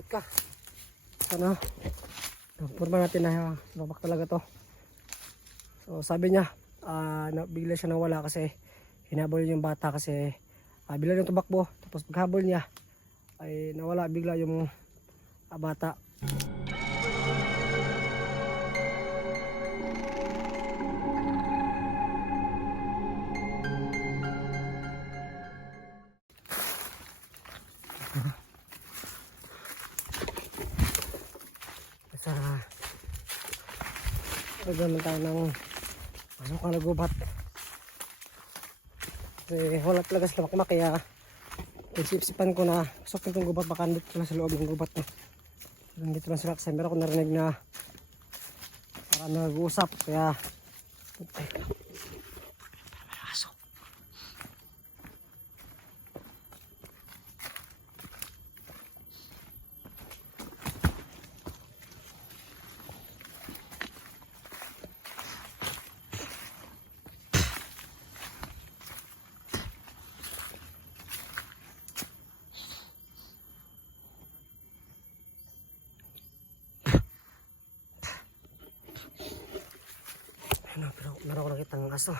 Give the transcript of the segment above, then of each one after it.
Shoot ka. Ano? Purma natin na babak talaga to. So sabi niya, bigla siya nawala kasi hinabol yung bata kasi bigla niyang tumakbo. Tapos paghabol niya ay nawala bigla yung bata. Sa pagdaman tayo ng masukang na gubat kasi wala talaga sila makma, kaya isip-isipan ko na pasok itong gubat, baka nandito sila sa loob ng gubat no? Nandito lang sila kasi meron ko narinig na parang nag-uusap, kaya pero meron ko nakita ng aso.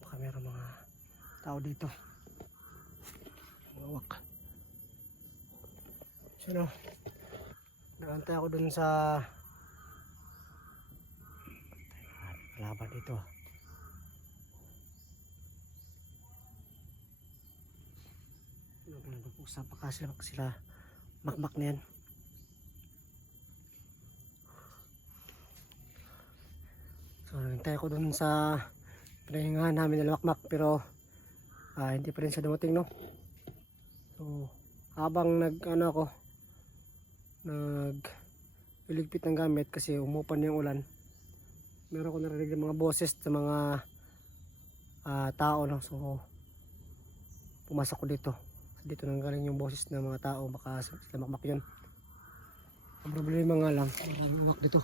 Baka meron mga tao dito. Mawak. So no, nagantay ako dun sa laban dito. Nag-usap pa sila makmak na yan. So nagantay ako dun sa pinahingahan namin na makmak, pero hindi pa rin siya dumating no. So habang nag iligpit ng gamit kasi umupan yung ulan, meron ko narinig ng mga boses sa mga tao no. So pumasok ko dito nang galing yung boses ng mga tao, baka sila makmak yun. Ang problema nga lang, maraming uwak dito,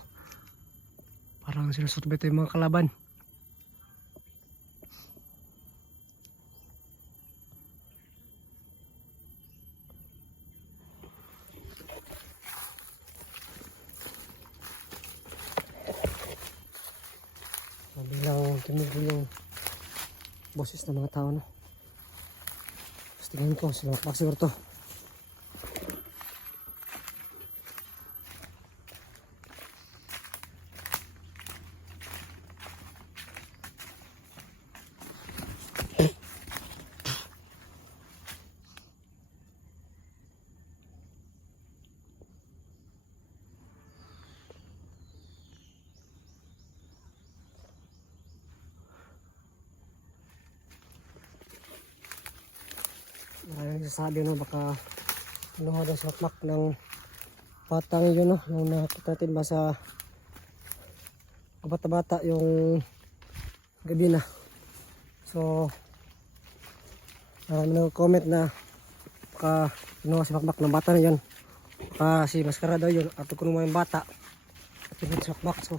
parang sinusurbet yung mga kalaban. Bilang tumigil yung boses ng mga tao no. Tapos tingnan ko sila makmak siguro to. Maraming nagsasabi no, baka kinuha daw sa makmak ng batang yun no, nung nakita natin ba sa bata-bata yung gabi na. So maraming nag-comment na baka kinuha sa makmak ng bata na yun, baka si maskara daw yun at kinuha yung bata at kinuha sa makmak. So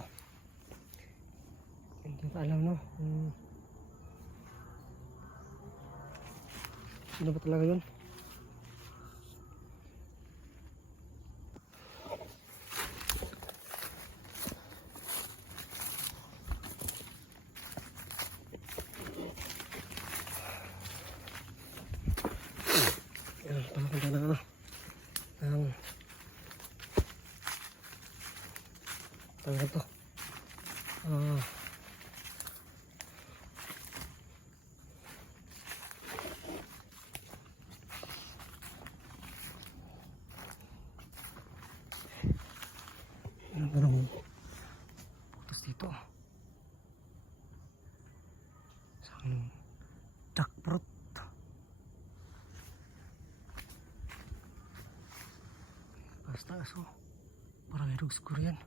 hindi pa alam no sino ba talaga yun. Pamapunta na ng tawag to merong putos dito, isang jackfruit. Basta aso, parang hirog siguro yan.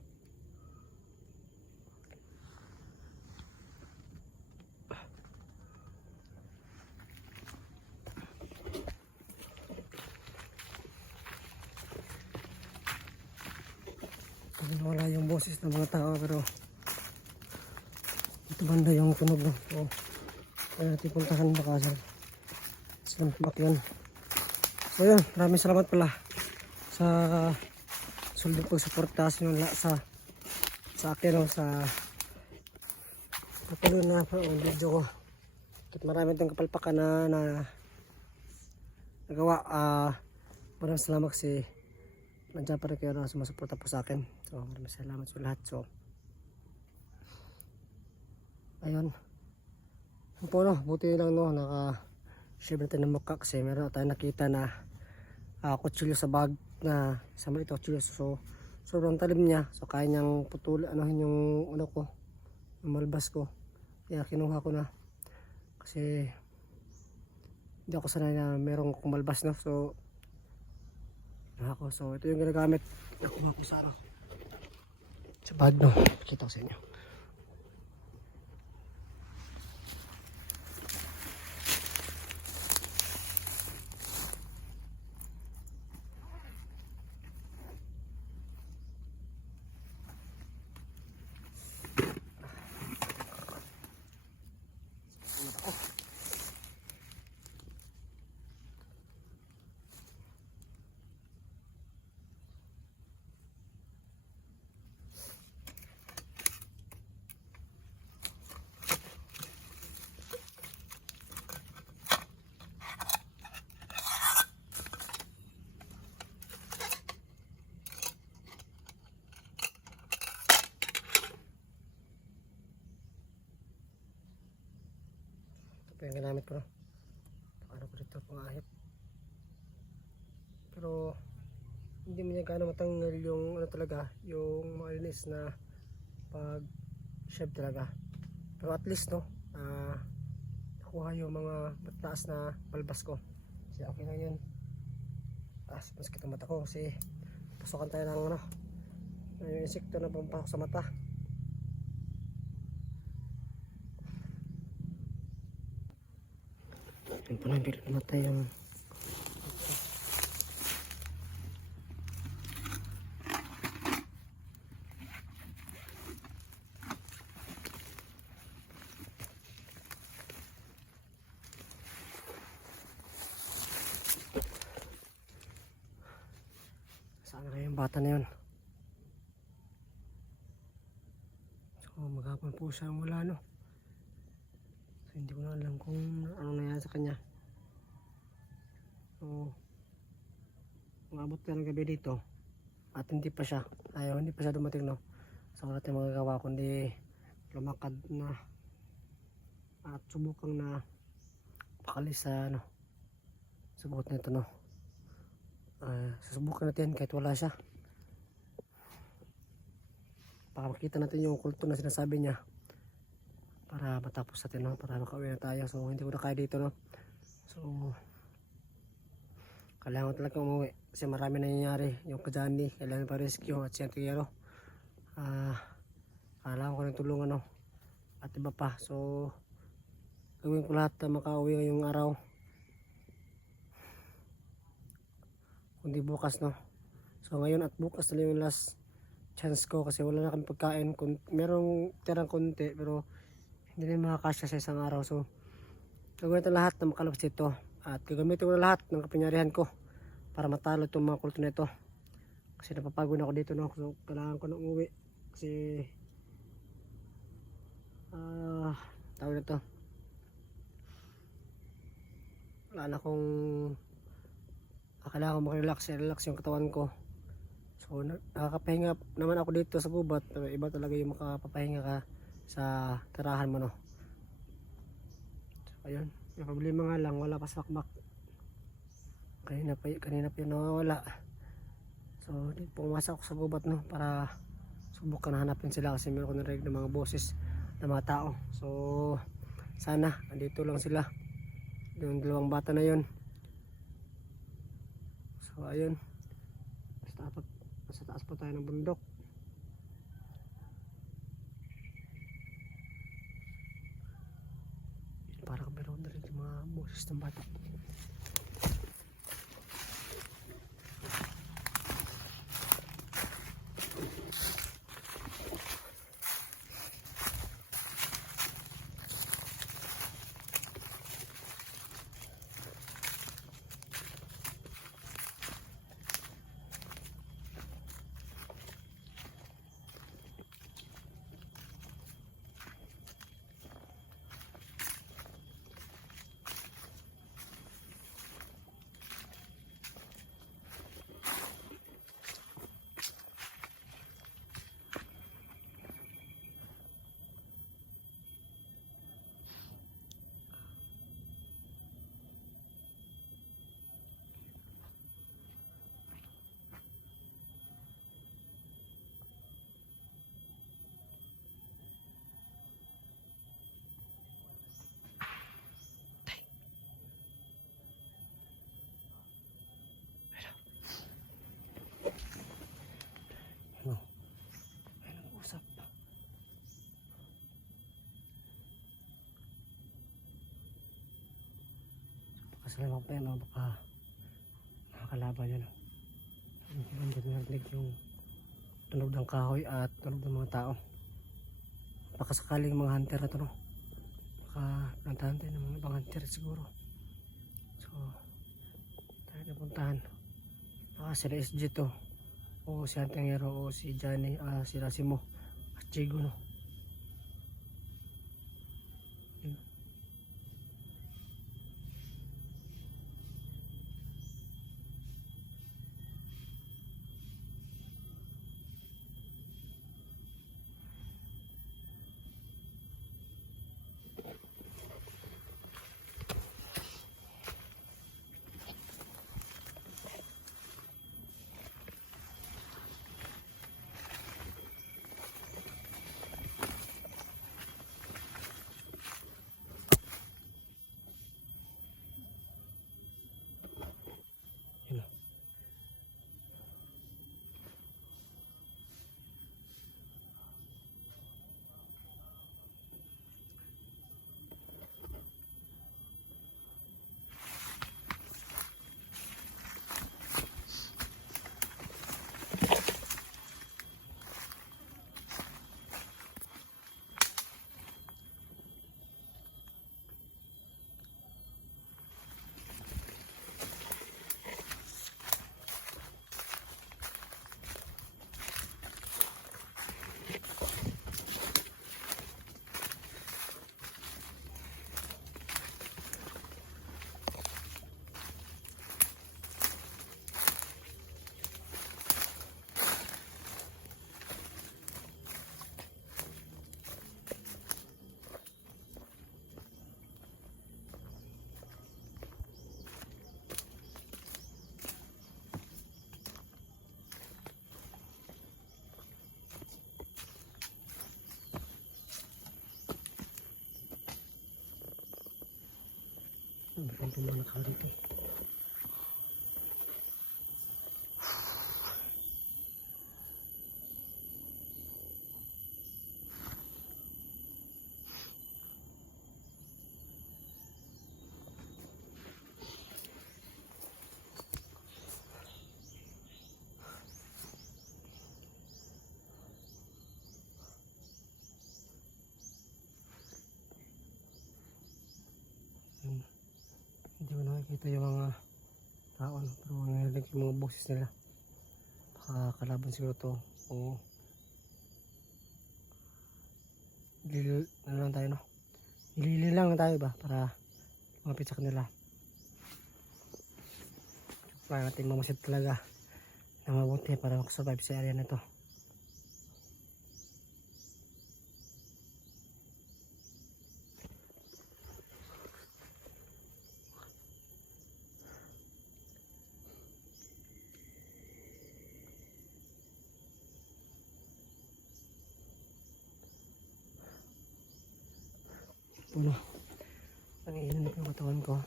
Wala yung boses ng mga tao, pero ito banda yung tunog no. So kaya natin puntahan, baka saan makyan. So yun, maraming salamat pala sa sulit pagsuporta sa inyo sa akin o sa patuloy na video ko. At marami itong kapalpakan na nagawa. Maraming salamat kasi nandiyan pa rin kayo na sumasuporta po sa akin. So maraming salamat sa lahat. So ayun. Yun po no, buti lang no, naka-share natin ng mukha kasi meron tayong nakita na kutsilyo sa bag na isa maliit kutsilyo. So sobrang talim niya. So kaya niyang anuhin yung ano ko, yung malbas ko. Kaya kinuha ko na. Kasi hindi ako sanay na merong kumalbas no. So so ito yung ginagamit. Nakuha ko sa bag no. Pakita ko sa inyo. Ito yung ginamit ko no. Ano ko dito pangahit. Pero hindi mo niya gaano matanggal yung ano talaga, yung malinis na pag shave talaga. Pero at least no, nakuha yung mga mataas na balbas ko. Kasi okay na yun. Taas mas kita mata ko kasi pasukan tayo ng ano, yung insekto na pumpasok sa mata. Yung panambil na mata yung saan na yung bata na yun. So maghapon po siya wala no. So hindi ko na alam kung ano na yan sa kanya. So umabot ka ng gabi dito at hindi pa siya dumating no. So wala tayong magagawa kundi lumakad na at subukang na pakalis sa ano, sa buhat na ito no. Susubukan natin kahit wala siya para makita natin yung kulto na sinasabi niya para matapos natin no, para makauwi na tayo. So hindi ko na kaya dito no. So kailangan talaga umuwi kasi marami nangyayari. Yung kajani kailangan pa rescue at siyang tigero kailangan ko ng tulungan no at iba pa. So gawin ko lahat na makauwi ngayong araw kundi bukas no. So ngayon at bukas na yung last chance ko kasi wala na kami pagkain. Merong tirang konti pero hindi na makakasya sa isang araw. So gagawin ito lahat na makalabas dito at gagamitin ko na lahat ng kapangyarihan ko para matalo itong mga kulto na ito kasi napapagod ako dito no. So kailangan ko na umuwi kasi tawag na ito, wala na akong kailangan ko makirelax yung katawan ko. So nakakapahinga naman ako dito sa gubat. Iba talaga yung makapapahinga ka sa tirahan mo no. So ayun, yung problema nga lang wala pa sakmak. Kanina pa yung nawawala. So pumasok ako sa gubat no para subukan na hanapin sila kasi meron ko narinig ng mga boses ng mga tao. So sana andito lang sila, yung dalawang bata na yun. So ayun, sa taas po tayo ng bundok. Parang meron na rin yung mga boses ng bata. Sa lamang pa yan, baka nakakalaban yun. Hindi narinig yung tunog ng kahoy at tunog ng mga tao. Baka sakaling mga hunter na to, no? Baka plantahan tayo ng mga ibang hunter siguro. So tayo napuntahan. Baka sila SG to, o si Antangero, o si Johnny, sila si Mo at Chigo, no? Yun, no? Meron pa mga nakalito eh. Hindi ko nakikita yung mga tao, no? Pero narinig yung mga boses nila. Baka kalaban siguro to, o ano lang tayo, no? Nilili lang tayo ba para lumapit sa kanila. Kaya natin mamasid talaga na mabuti para makasurvive sa area na to. Ano, nangihinanip yung katawan ko,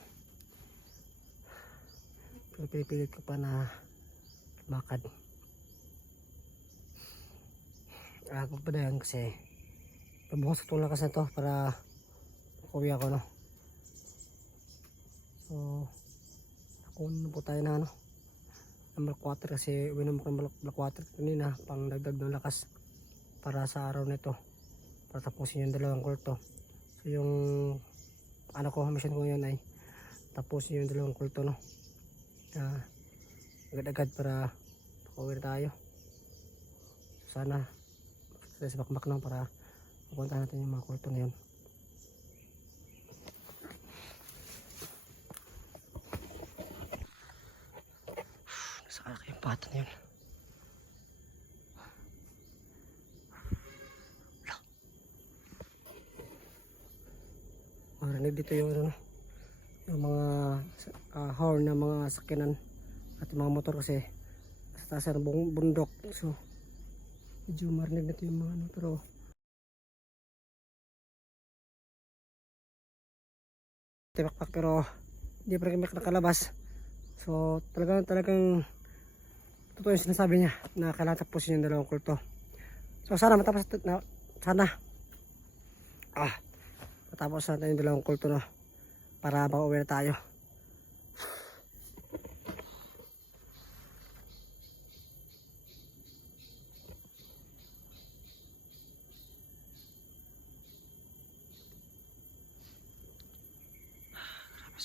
pero pinipilit ko pa na lumakad. Ako pa na yan kasi pabukas itong lakas na to para makuwi ako, no? So nakuha na po tayo na, ano, number 4 kasi uwinom ko ng black water kanina pang dagdag ng lakas para sa araw nito, para tapusin yung dalawang kulto. So yung ano ko, mission ko ngayon ay tapusin yung dalawang kulto, no? Agad-agad para pauwi na tayo. So sana sa bakbak, no, para mapunta natin yung mga kulto na yun. Nasa kaya yung pato na yun. Marinig dito yung ano, yung mga horn na mga sakyanan at yung mga motor kasi sa taas ng bundok. So medyo marinig na ito yung mga ano, pero hindi pa rin kami nakalabas. So talagang totoo yung sinasabi niya na kailangan tapusin yung dalawang kulto. So sana matapos na, sana matapos natin yung dalawang kulto, no, para makauwi na tayo.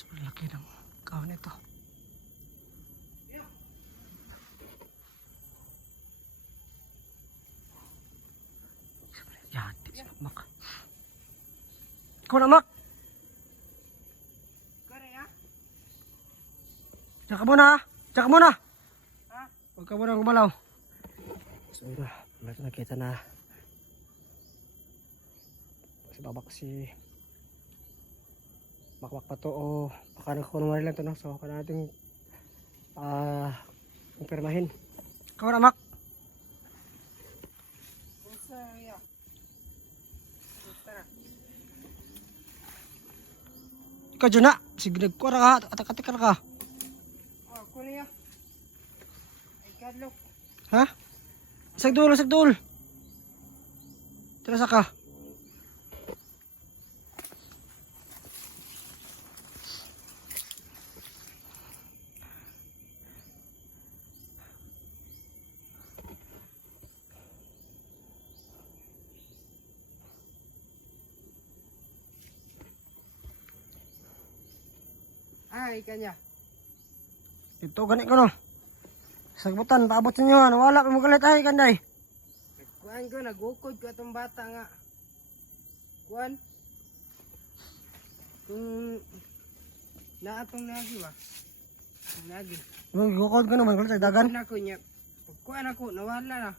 Sobrang laki ng kawan ito. Yati si Makmak. Ikaw na, Mak! Diyan ka muna, ha? Diyan ka muna! Huwag ka muna gumalaw. So yun na, meron nakita na si babak si Makmak pa to o baka nakakunwari lang to, no? So kaya natin kumpirmahin. Ikaw na, Mak! Ikaw dyan na, sige nagkuha na ka, atak-atak na ka. Ako niya. Ay kadlok. Ha? Sagdul, sagdul. Terasa ka. Ay kanya. Ito ganit ko no. Sagbutan, paabot sa inyo. Nawala pa mo galit ay kanday. Kuan ko nagukod ko atong bata nga. Kuan. Kung naatong nagi ba? Nagi. Gukod ko naman galit sa dagan. Kuan ako niya. Kuan ako nawala na.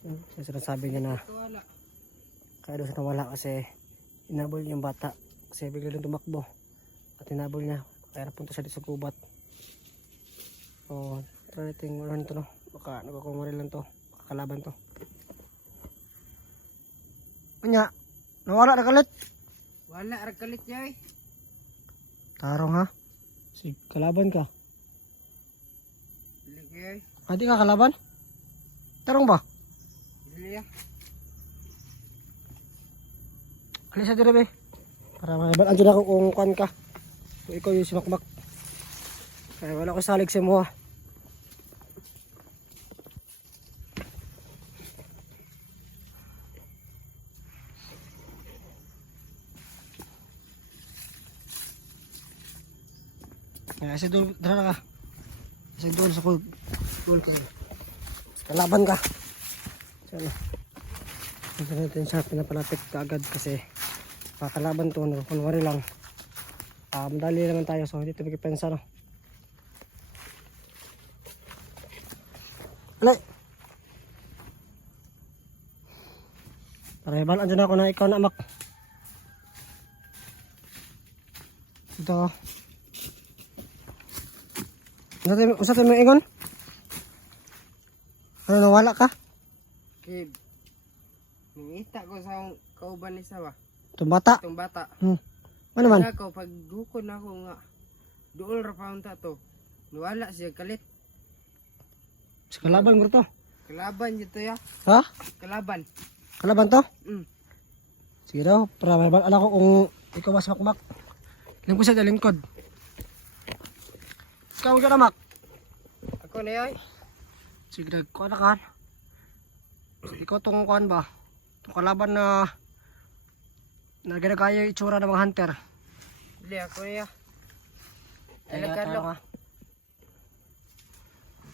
So, sinasabi niya na Nawala. kaya doon sa nawala kasi inabol niya yung bata. Kasi bigla lang tumakbo. At inabol niya. Kaya napunta siya dito sa gubat. So, try natin ulan to no. Baka nagkakumari lang to. Makakalaban to. Kanya, nawala na kalit. Wala ra kalit niya eh. Tarong ha. Si kalaban ka. Dili kay. Adi ka kalaban? Tarong ba? Dili ya. Alis sa dire be. Para maibal andiyan ako kung kuan ka. So ikaw yung simakmak. Kaya wala ko salig sa mo ha. Kaya si Dul, dara ka. Si Dul sa kul. Dul ka. Kalaban ka. Sana. Hindi natin siya pinapalapit kaagad kasi pakalaban to, no? Kunwari lang. Madali naman tayo, so hindi ito magkipensa, no? Alay! Para ibal, andyan ako na ikaw na, Mak. Ito. Usa tayo may ingon? Ano, nawala ka? Kid. Nangita ko sa kauban ni Sawa. Itong bata? Itong bata. Ano man? Ako pag hukod na ako nga. Duol ra pa unta to. Nawala siya kalit. Sa kalaban ko to. Kalaban dito ya. Ha? Kalaban. Kalaban to? Sige daw, para may bal ko kung ikaw mas makmak. Lang ko siya sa lingkod. Ikaw ka na, Mak. Ako na yay. Sige na, kuha na kan. Ikaw tong kuhan ba? Itong kalaban na ginagaya yung itsura ng mga hunter. Hindi ako na ya. Kaya Alagad tayo lo. ka.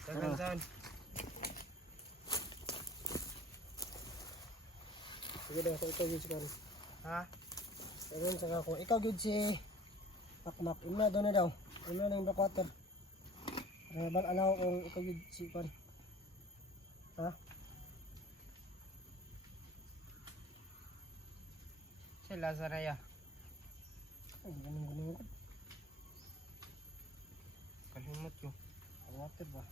Tagan. Sige daw, kung ikaw yun si kan. Ha? Ayun, saka kung ikaw yun si Makmak, una doon na daw. Una na yung backwater. Para bal alaw kung ikaw yun si kan. Ha? Sila sa raya. Ay, ganun ko. Kalimot yun. Backwater ba?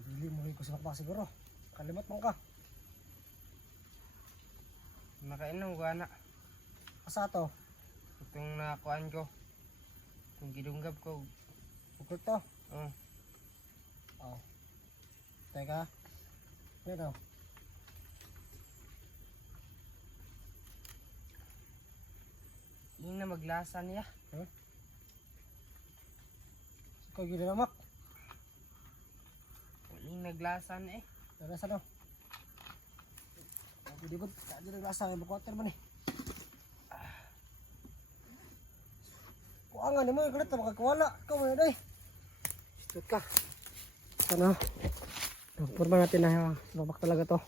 Dili mo rin ko si Makmak siguro. Kalimot mo ka. Nakainom ko anak. Asa to? Itong nakuhaan ko. Itong gidunggab ko. Bukod to? Oh. Oo. Teka. Ano daw? Yung na maglasa niya. Ikaw yun na, Mak. Yung naglasan eh. Nasa daw? Di ba? Di naglasa. Backwater man eh. Buangan ni mo, galit na makakawala. Ikaw mo yun, Istot ka. Ano? Porma natin na babak talaga to.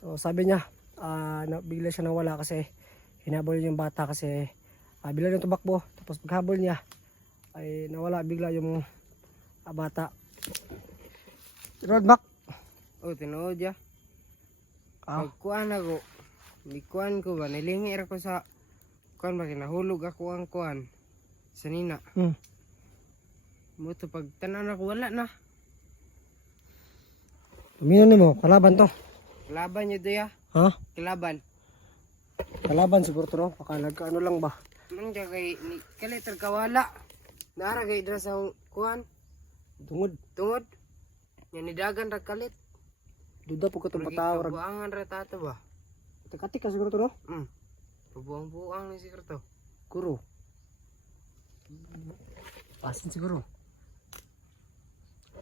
So sabi niya, bigla siya nawala kasi hinabol yung bata kasi bigla yung tumakbo. Tapos paghabol niya ay nawala bigla yung bata. Roadback. Oh, tinuod ya. Ah, Pagkuan ako. Kuan ko ba nilingi ra ko sa kuan ba kinahulog ako ang kuan sa nina. Mo to pag tanan ako wala na. tumino ni mo, kalaban to. Laban niyo ya. Ha? Kilaban. Kalaban siguro to, no? Baka nagkaano lang ba? Nang kay ni kalitar kawala. Naara kay dra sa kuan Tungod. tungod. Yan nidagan ra kalit. Duda po ko itong patawag. Buangan ra tato ba. Tikatik ka siguro to, no? Buang-buang ni siguro to. Kuro. Pasin siguro.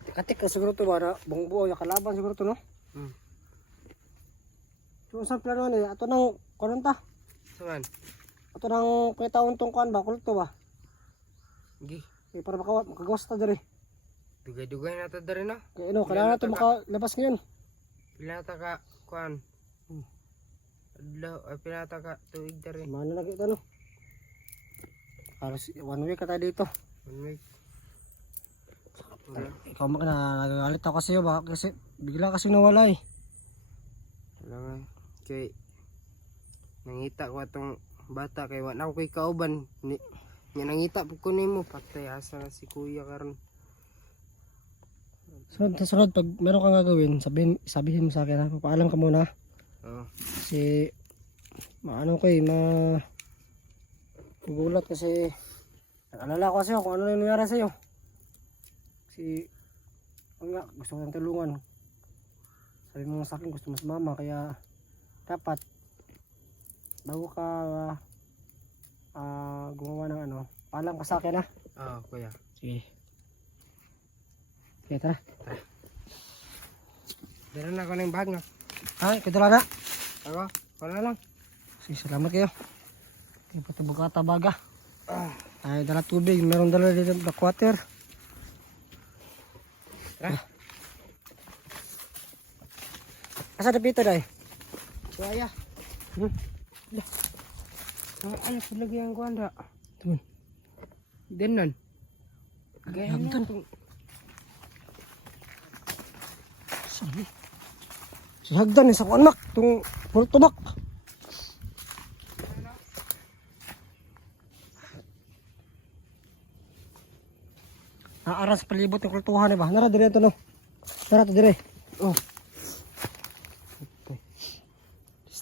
Tikatik ka siguro to ba na buong-buo yung kalaban siguro to, no? So sa plano ni ato nang kuno ta. Saman. Ato nang taon tong kuan ba kulto ba? Gi. Para makagawas ta diri. Dugay-dugay na to dere na. Kaya ano, kailangan natin makalabas ngayon. Pilata ka kuan. Adlaw ay pilata ka tuig dere. Mana lagi ito, no? Halos 1 week ka tayo dito. 1 week. Wala. Ikaw nagagalit ako kasi ba? Kasi bigla kasi nawala eh. Wala nga. Kay nangita ko atong bata kay wala ko kay kauban ni nya nangita pud ko nimo patay asa na si kuya karon. Sunod pag meron kang gagawin, sabihin mo sa akin ha. Papaalam ka muna. Oh. Kasi maano ko eh, magulat kasi nag-alala ko kasi kung ano na nangyari sa'yo. Kasi nga, gusto ko ng tulungan. Sabi mo sa akin gusto mo sumama kaya dapat bago ka gumawa ng ano, paalam ka sa akin ha. Kuya. Sige. Sige, tara. Dala na ko ng bag na. Ay, kadala na. Ako, wala lang. Sige, salamat kayo. Hindi pa ito bukata baga. Ay, dala tubig. Meron dala dito black water. Tara. Asa na pita dahil? Kuya. Ay, lagi ang kuanda. Tumun. Denan. Gaya Hagdan. na. Saan si hagdan sa kuanak. Itong pultubak. Naaras palibot ng kultuhan eh ba? Nara dire ito no? Nara ito dire. Oh.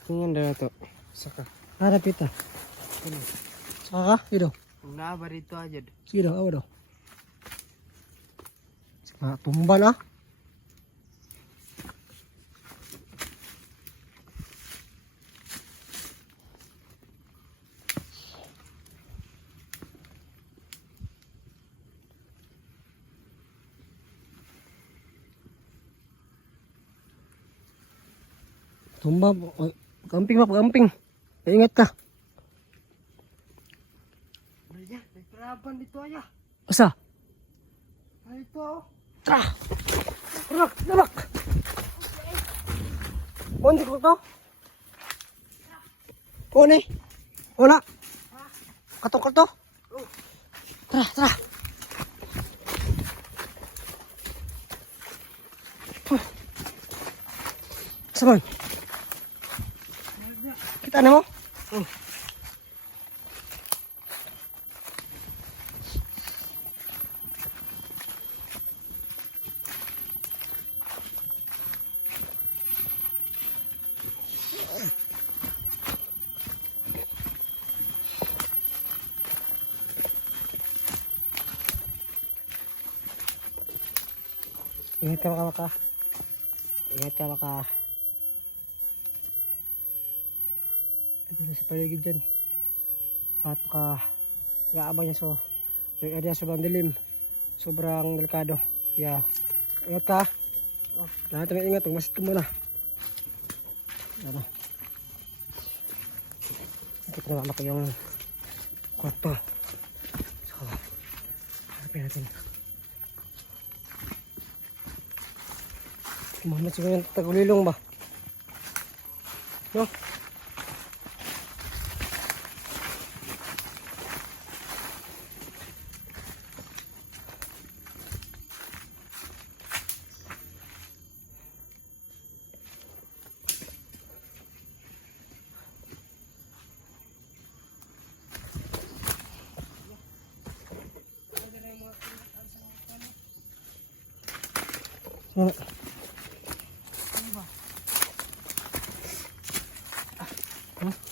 Tingin dala to. Saka. Nara pita. Saka ka? Sige daw. Na ba dito aja. Sige daw. Awa daw. Saka tumba na. Tumba. Pagamping ba? Pagamping. Ingat ka. Aja, may kalaban dito aja. Asa? Dito. Tara! Tara! Tara! Kundi ko to? Kuni? Wala? Katong to? Tara! Tara! Saman? Kita na mo? Ingat ka maka. Ingat ka maka. Ito na sa paligid dyan. At maka gaabang niya so yung area sobrang dilim. Sobrang delikado. Yeah. Ingat ka. Oh, lahat na ingat. Huwag masit muna. Ano. Ito na naman ko yung kwarto. Kaya natin. Kumamat siguro yung tagulilong ba? No? Ano?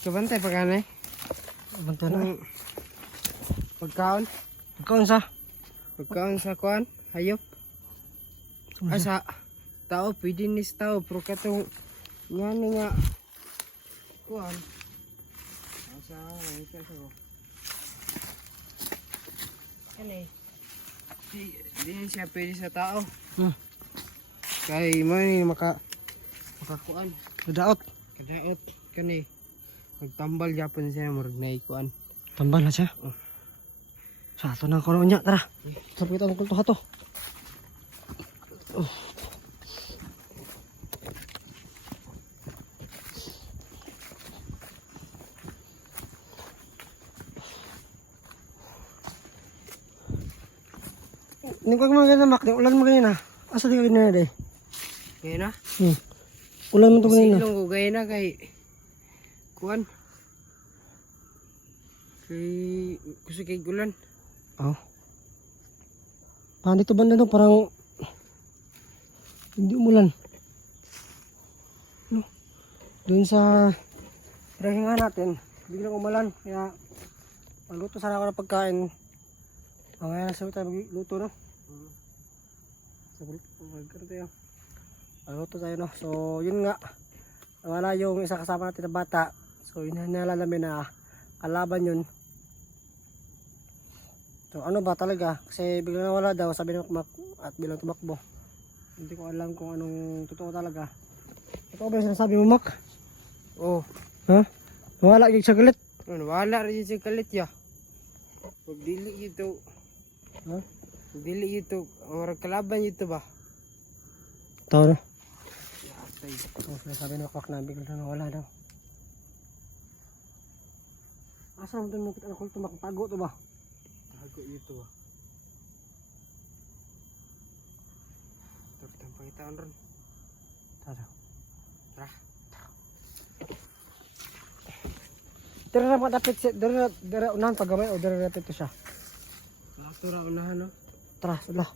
Kabantay pa ka na eh. Abanto na. Pagkaon. Ikaw sa? Pagkaon sa kuan. Hayop. Asa. Tao. Pwede ni sa tao. Pero katong nga nga. Kuan. Asa. Asa ko. Kani. Di siya pwede sa tao. Kay mo ni makakuan. Nadaot. Kadaot. Kani. Magtambal Japon siya. Murag na ikuan. Tambal na siya. Oh. Sa ato na karoon niya. Tara. Sabi kita ang kulto ha to. Oh. Hindi ko maganda mak. Ulan mo ganyan ha. Asa di ka ganyan na day? Kaya na. Ulan mo to ganyan na. Silong ko gaya na kay kuan. Kay gusto kay gulan. Oh. Dito banda no, parang hindi umulan. No. Doon sa rehinga natin, biglang umulan. Kaya magluto sana ako ng pagkain. Mamaya na sabi tayo magluto no. Magluto tayo. Magluto tayo no. So yun nga. Wala yung isa kasama natin na bata. So inaalala namin na kalaban yun. So ano ba talaga? Kasi biglang nawala daw, sabi ng Mak at bilang tumakbo. Hindi ko alam kung anong totoo talaga. Ito ba yung sinasabi mo, Mak? Oh. Ha? Nawala yung siya galit. Wala rin si kalit ya. Pag dili ito. Ha? Pag dili ito. Orang kalaban ito ba? Tao na. Yatay. So sinasabi ng Mak na biglang nawala daw. Asa mo doon makita ng kulto, Mak? Tago to ba? Tago ito ba? Tapos pakitaan ron. Tara. Tara. Dira na mga dapit siya. Dira unahan pagamay o dira dapit to siya. Lato ra unahan no? Tara, sula.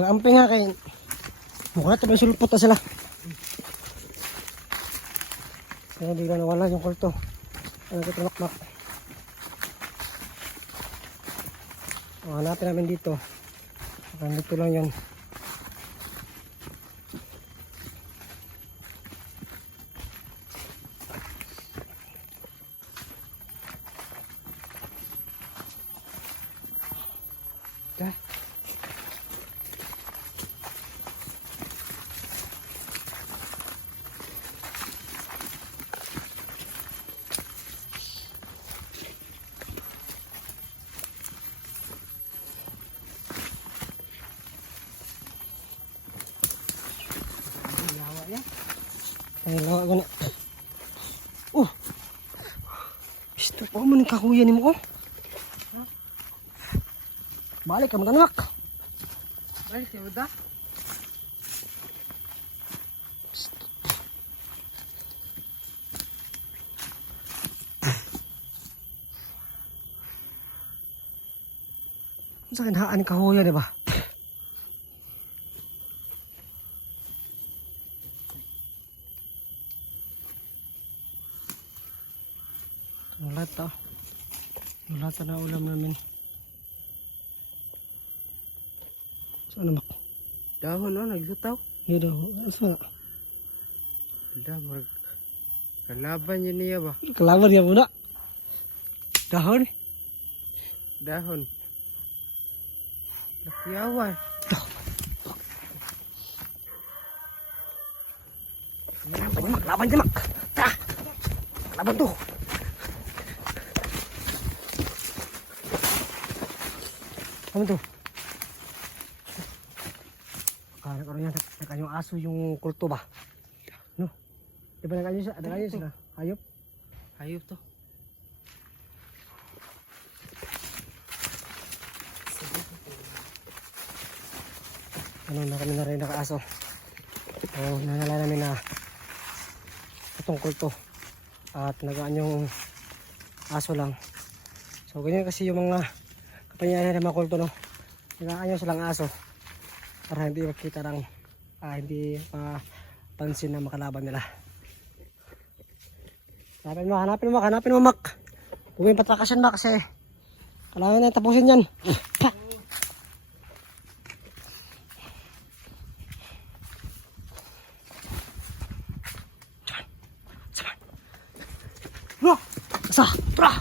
Pag-amping nga kay mukha na tayo sulpot na sila. Kaya bigla nawala yung kulto. Ano ito tumakmak. Hanapin namin dito. Dito lang yan. Okay. Ay, lawa ko na. Gusto pa mo ng kakuya ni mo. Balik ka maganak. Balik ya ba? Sa kinhaan ni kakuya, di ba? Wala na ulam namin. Saan naman? Dahon no, naglutaw. Hindi daw. Saan na? Wala, marag kalaban yun niya ba? Kalaban niya muna. Dahon. Dahon. Lakiyawan. Laban niya, Mak. Tara. Laban to. Ano to? Ano yan? Nagkanyang aso yung kulto ba? No? Di ba nagkanyang sila? Hayop? Hayop to. Ano na kami na rin nakaaso. So, nalala namin na itong kulto. At nagaan yung aso lang. So, ganyan kasi yung mga kapangyarihan ng mga kulto, no? Nagaan yung silang aso. Para hindi makita ng hindi mapansin na makalaban nila. Hanapin mo, Mak. Huwag yung patrakasan, Mak, kasi kailangan na tapusin yan. Pa! Asa? Tara!